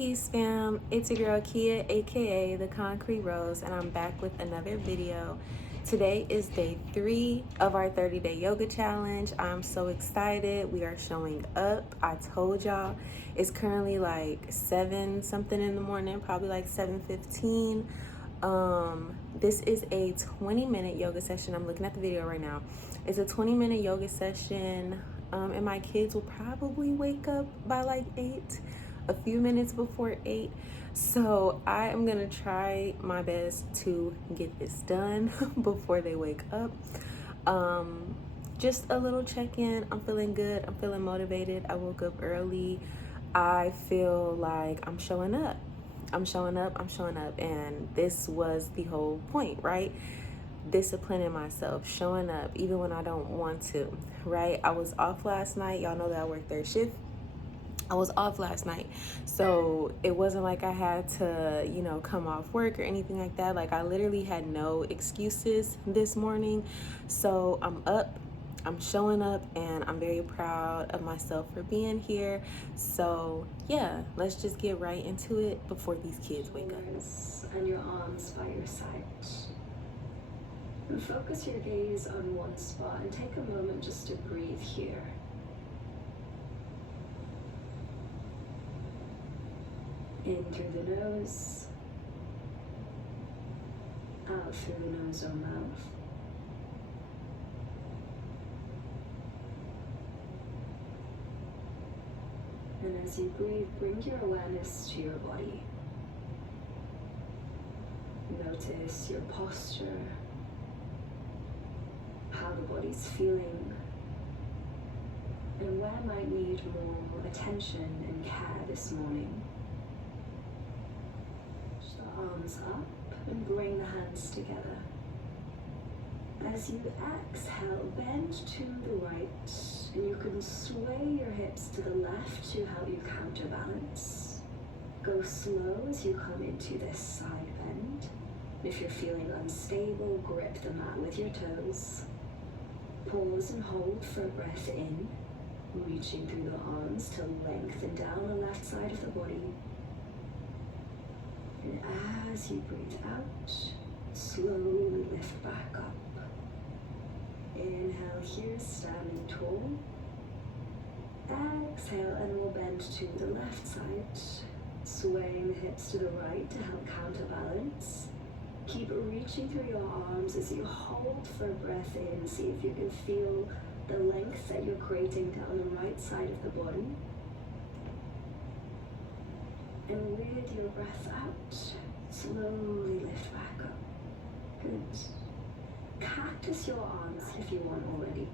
Peace fam, it's your girl Kia aka the Concrete Rose, and I'm back with another video. Today is day 3 of our 30-day yoga challenge. I'm so excited. We are showing up. I told y'all it's currently like 7 something in the morning, probably like 7:15. This is a 20-minute yoga session. I'm looking at the video right now. It's a 20-minute yoga session, and my kids will probably wake up by like 8, a few minutes before 8. So I am gonna try my best to get this done before they wake up. Just a little check-in. I'm feeling good. I'm feeling motivated. I woke up early. I feel like I'm showing up. I'm showing up, and this was the whole point, right? Disciplining myself, showing up even when I don't want to, right? I was off last night. Y'all know that I work third shift. I was off last night, so it wasn't like I had to, come off work or anything like that. Like, I literally had no excuses this morning. So I'm up, I'm showing up, and I'm very proud of myself for being here. So yeah, let's just get right into it before these kids wake up. And your arms by your side. And focus your gaze on one spot and take a moment just to breathe here. In through the nose, out through the nose or mouth. And as you breathe, bring your awareness to your body. Notice your posture, how the body's feeling, and where might need more attention and care this morning. Arms up and bring the hands together. As you exhale, bend to the right, and you can sway your hips to the left to help you counterbalance. Go slow as you come into this side bend. If you're feeling unstable, grip the mat with your toes. Pause and hold for a breath in, reaching through the arms to lengthen down the left side of the body. And as you breathe out, slowly lift back up. Inhale here, standing tall. Exhale, and we'll bend to the left side, swaying the hips to the right to help counterbalance. Keep reaching through your arms as you hold for a breath in. See if you can feel the length that you're creating down the right side of the body. And with your breath out, slowly lift back up. Good. Cactus your arms if you want already.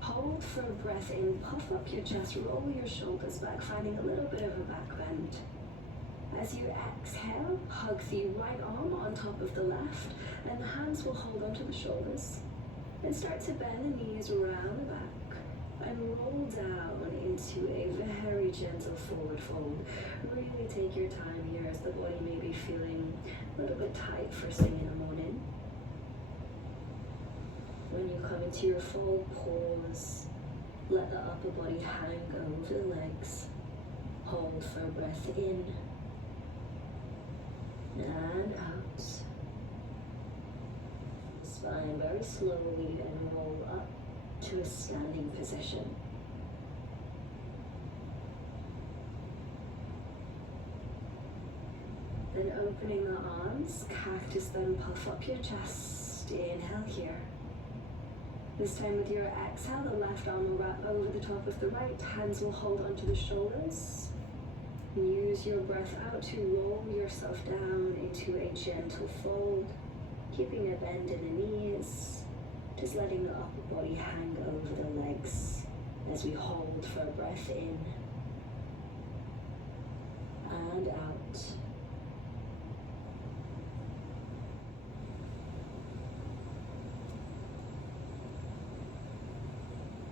Hold for a breath in, puff up your chest, roll your shoulders back, finding a little bit of a back bend. As you exhale, hug the right arm on top of the left, and the hands will hold onto the shoulders. And start to bend the knees around the back. And roll down into a very gentle forward fold. Really take your time here as the body may be feeling a little bit tight first thing in the morning. When you come into your fold, pause. Let the upper body hang over the legs. Hold for a breath in and out. Spine very slowly and roll up to a standing position. Then opening the arms, cactus them, puff up your chest. Inhale here. This time with your exhale, the left arm will wrap over the top of the right, hands will hold onto the shoulders. Use your breath out to roll yourself down into a gentle fold, keeping a bend in the knees. Just letting the upper body hang over the legs as we hold for a breath in and out.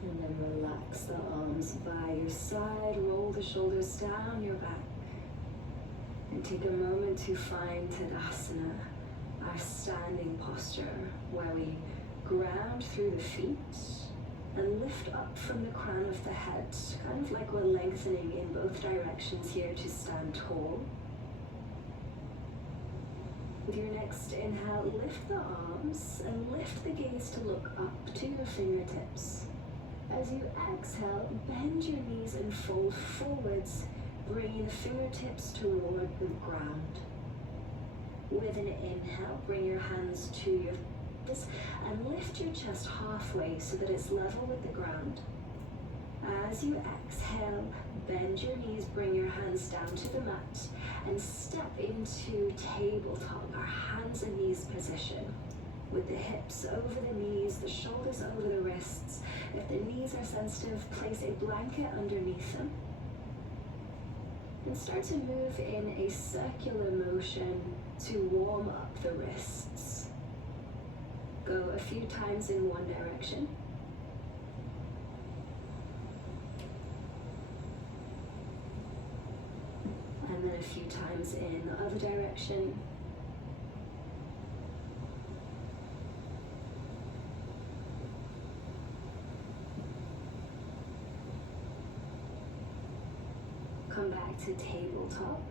And then relax the arms by your side, roll the shoulders down your back. And take a moment to find Tadasana, our standing posture, where we ground through the feet, and lift up from the crown of the head, kind of like we're lengthening in both directions here to stand tall. With your next inhale, lift the arms and lift the gaze to look up to your fingertips. As you exhale, bend your knees and fold forwards, bringing the fingertips toward the ground. With an inhale, bring your hands to your face and lift your chest halfway so that it's level with the ground. As you exhale, bend your knees, bring your hands down to the mat, and step into tabletop, our hands and knees position. With the hips over the knees, the shoulders over the wrists. If the knees are sensitive, place a blanket underneath them. And start to move in a circular motion to warm up the wrists. Go a few times in one direction. And then a few times in the other direction. Come back to tabletop.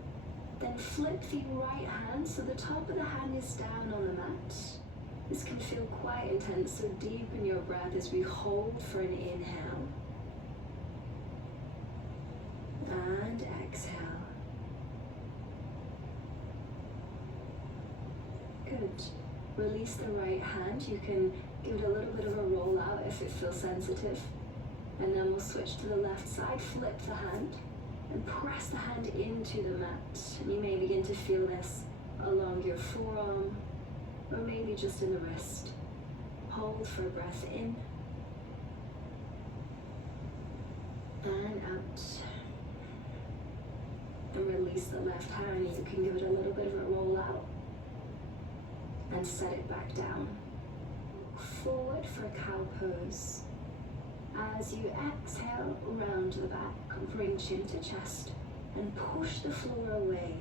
Then flip the right hand so the top of the hand is down on the mat. This can feel quite intense, so deepen your breath as we hold for an inhale. And exhale. Good. Release the right hand. You can give it a little bit of a roll out if it feels sensitive. And then we'll switch to the left side. Flip the hand and press the hand into the mat. And you may begin to feel this along your forearm or maybe just in the wrist. Hold for a breath in and out. And release the left hand. You can give it a little bit of a roll out and set it back down. Forward for cow pose. As you exhale, round the back, bring chin to chest and push the floor away.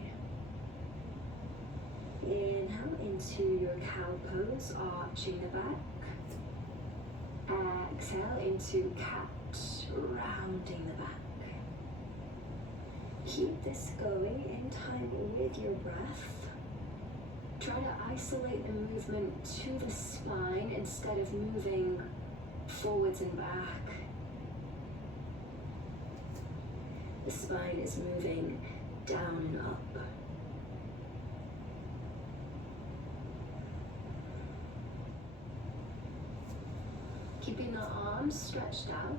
Inhale into your cow pose, arching the back. Exhale into cat, rounding the back. Keep this going in time with your breath. Try to isolate the movement to the spine instead of moving forwards and back. The spine is moving down and up. Keeping the arms stretched out,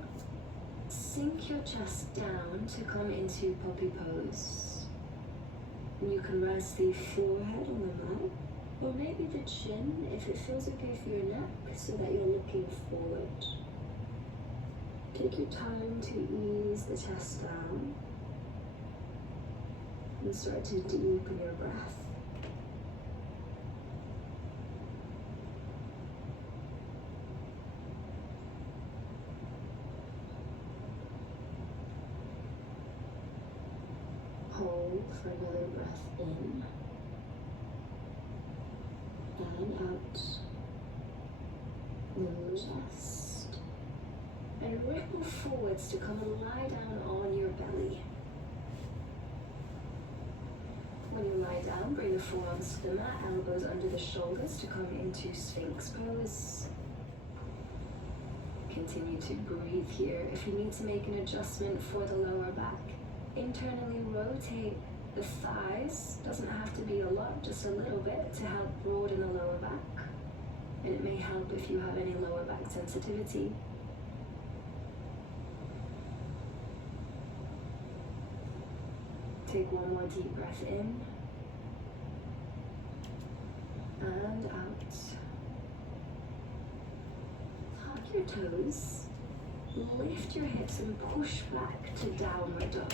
sink your chest down to come into puppy pose. And you can rest the forehead on the mat, or maybe the chin if it feels okay for your neck, so that you're looking forward. Take your time to ease the chest down and start to deepen your breath. Hold for another breath in and out. Lower chest. And ripple forwards to come and lie down on your belly. When you lie down, bring the forearms to the mat, elbows under the shoulders to come into Sphinx pose. Continue to breathe here. If you need to make an adjustment for the lower back, internally rotate the thighs. Doesn't have to be a lot, just a little bit to help broaden the lower back. And it may help if you have any lower back sensitivity. Take one more deep breath in and out. Tuck your toes, lift your hips and push back to downward dog.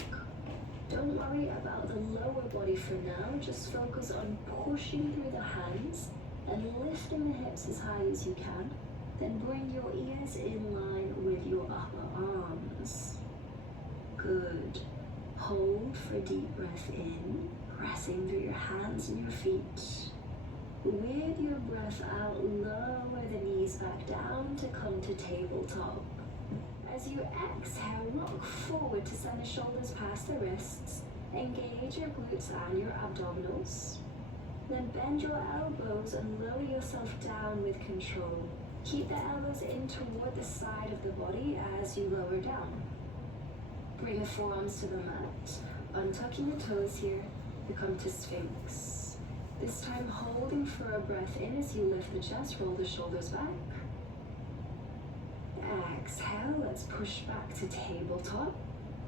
Don't worry about the lower body for now, just focus on pushing through the hands and lifting the hips as high as you can. Then bring your ears in line with your upper arms. Good. Hold for a deep breath in, pressing through your hands and your feet. With your breath out, lower the knees back down to come to tabletop. As you exhale, rock forward to send the shoulders past the wrists. Engage your glutes and your abdominals. Then bend your elbows and lower yourself down with control. Keep the elbows in toward the side of the body as you lower down. Bring the forearms to the mat. Untucking the toes here, you come to Sphinx. This time holding for a breath in as you lift the chest, roll the shoulders back. Exhale, let's push back to tabletop.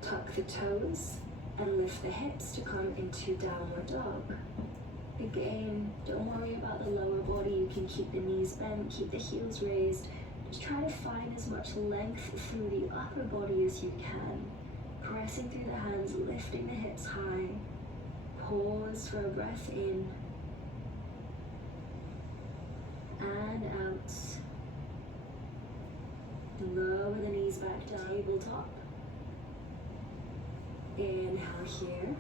Tuck the toes and lift the hips to come into downward dog. Again, don't worry about the lower body. You can keep the knees bent, keep the heels raised. Just try to find as much length through the upper body as you can. Pressing through the hands, lifting the hips high. Pause for a breath in. And out. Lower the knees back down, tabletop. Inhale here.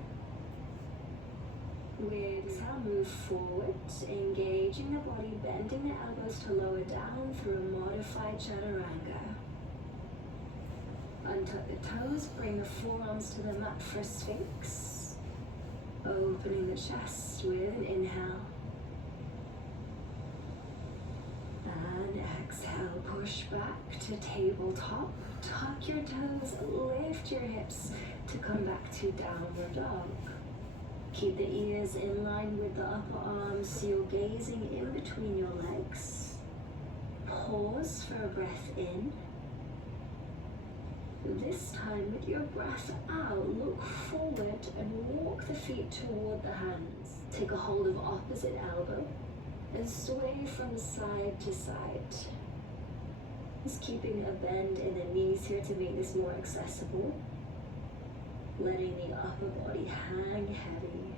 With exhale, move forward, engaging the body, bending the elbows to lower down through a modified chaturanga. Untuck the toes, bring the forearms to the mat for Sphinx. Opening the chest with an inhale. And exhale, push back to tabletop. Tuck your toes, lift your hips to come back to downward dog. Keep the ears in line with the upper arms so you're gazing in between your legs. Pause for a breath in. This time, with your breath out, look forward and walk the feet toward the hands. Take a hold of opposite elbow and sway from side to side. Just keeping a bend in the knees here to make this more accessible. Letting the upper body hang heavy.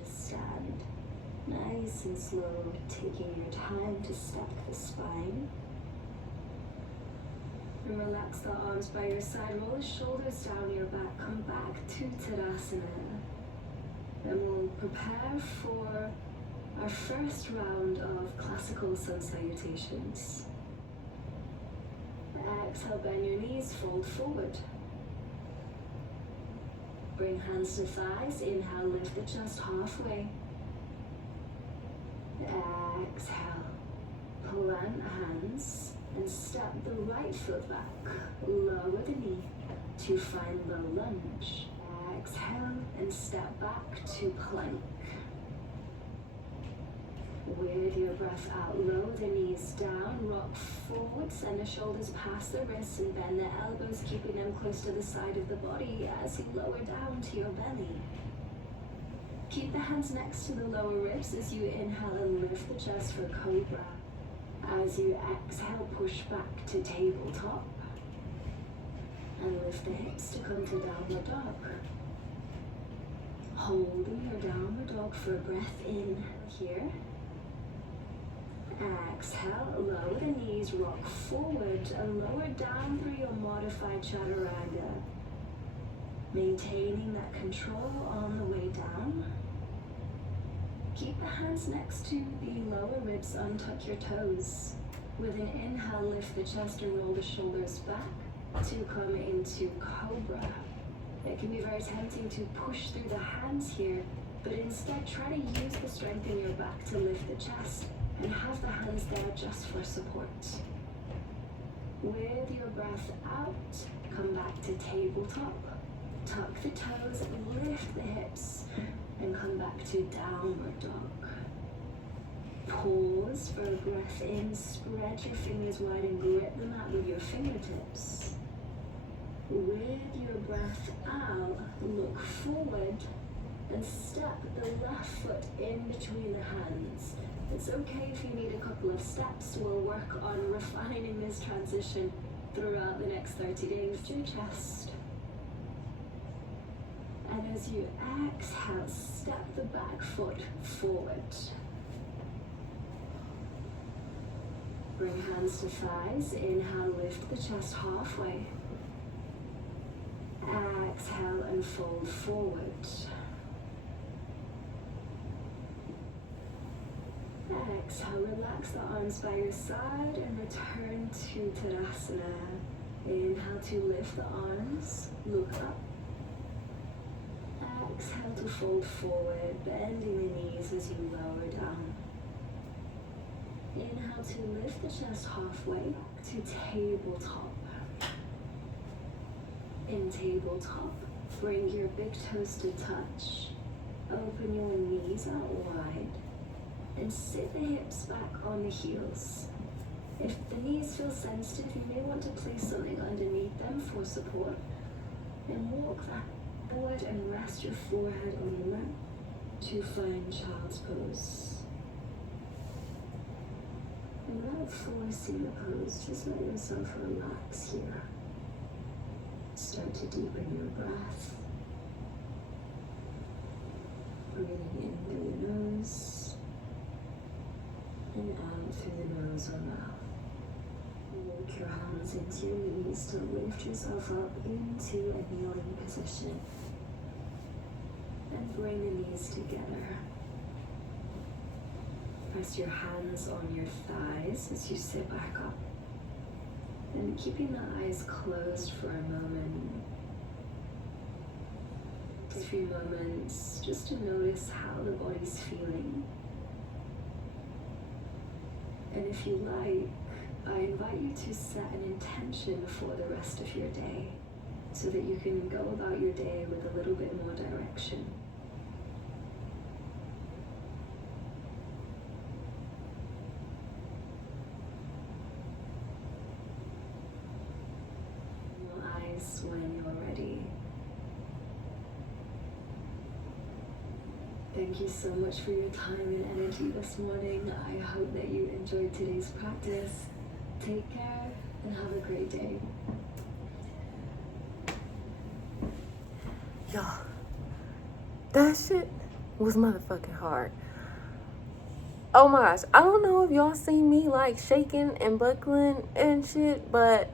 Just stand nice and slow, taking your time to stack the spine. And relax the arms by your side, roll the shoulders down your back, come back to Tadasana. Then we'll prepare for our first round of classical sun salutations. Exhale, bend your knees, fold forward. Bring hands to thighs, inhale, lift the chest halfway. Exhale, plant hands. And step the right foot back, lower the knee to find low lunge. Exhale and step back to plank. With your breath out, lower the knees down, rock forward, send the shoulders past the wrists and bend the elbows, keeping them close to the side of the body as you lower down to your belly. Keep the hands next to the lower ribs as you inhale and lift the chest for cobra. As you exhale, push back to tabletop and lift the hips to come to downward dog. Holding your downward dog for a breath in here. Exhale, lower the knees, rock forward and lower down through your modified chaturanga. Maintaining that control on the way down. Keep the hands next to the lower ribs, untuck your toes. With an inhale, lift the chest and roll the shoulders back to come into cobra. It can be very tempting to push through the hands here, but instead try to use the strength in your back to lift the chest and have the hands there just for support. With your breath out, come back to tabletop. Tuck the toes, lift the hips, and come back to downward dog. Pause for a breath in, spread your fingers wide and grip the mat with your fingertips. With your breath out, look forward and step the left foot in between the hands. It's okay if you need a couple of steps. We'll work on refining this transition throughout the next 30 days. Lift your chest. And as you exhale, step the back foot forward. Bring hands to thighs. Inhale, lift the chest halfway. Exhale and fold forward. Exhale, relax the arms by your side and return to Tadasana. Inhale to lift the arms, look up. Exhale to fold forward, bending the knees as you lower down. Inhale to lift the chest halfway to tabletop. In tabletop, bring your big toes to touch. Open your knees out wide and sit the hips back on the heels. If the knees feel sensitive, you may want to place something underneath them for support. And walk that forward and rest your forehead on the mat to find child's pose. And without forcing the pose, just let yourself relax here. Start to deepen your breath. Breathing in through the nose and out through the nose or mouth. Walk your hands into your knees to lift yourself up into a kneeling position. And bring the knees together. Press your hands on your thighs as you sit back up. And keeping the eyes closed for a moment. A few moments just to notice how the body's feeling. And if you like, I invite you to set an intention for the rest of your day so that you can go about your day with a little bit more direction. Your eyes when you're ready. Thank you so much for your time and energy this morning. I hope that you enjoyed today's practice. Take care and have a great day. Y'all, that shit was motherfucking hard. Oh my gosh, I don't know if y'all seen me like shaking and buckling and shit, but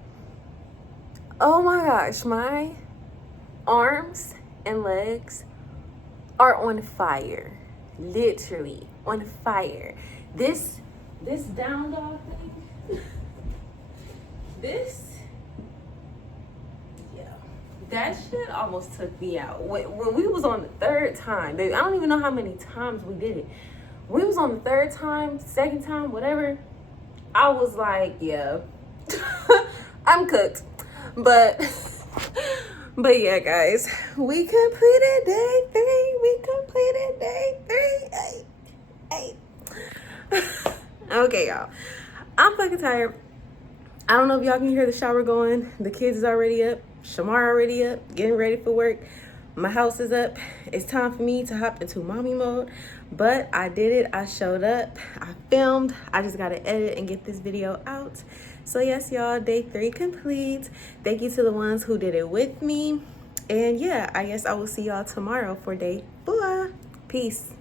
oh my gosh, my arms and legs are on fire. Literally on fire. This down dog thing, that shit almost took me out. When we was on the third time, baby, I don't even know how many times we did it. We was on the third time, second time, whatever. I was like, yeah, I'm cooked. But yeah, guys, we completed day 3. We completed day 3. Okay, y'all. I'm fucking tired. I don't know if y'all can hear the shower going. The kids is already up. Shamar already up, getting ready for work. My house is up. It's time for me to hop into mommy mode. But I did it. I showed up. I filmed. I just got to edit and get this video out. So yes, y'all, day 3 complete. Thank you to the ones who did it with me. And yeah, I guess I will see y'all tomorrow for day 4. Peace.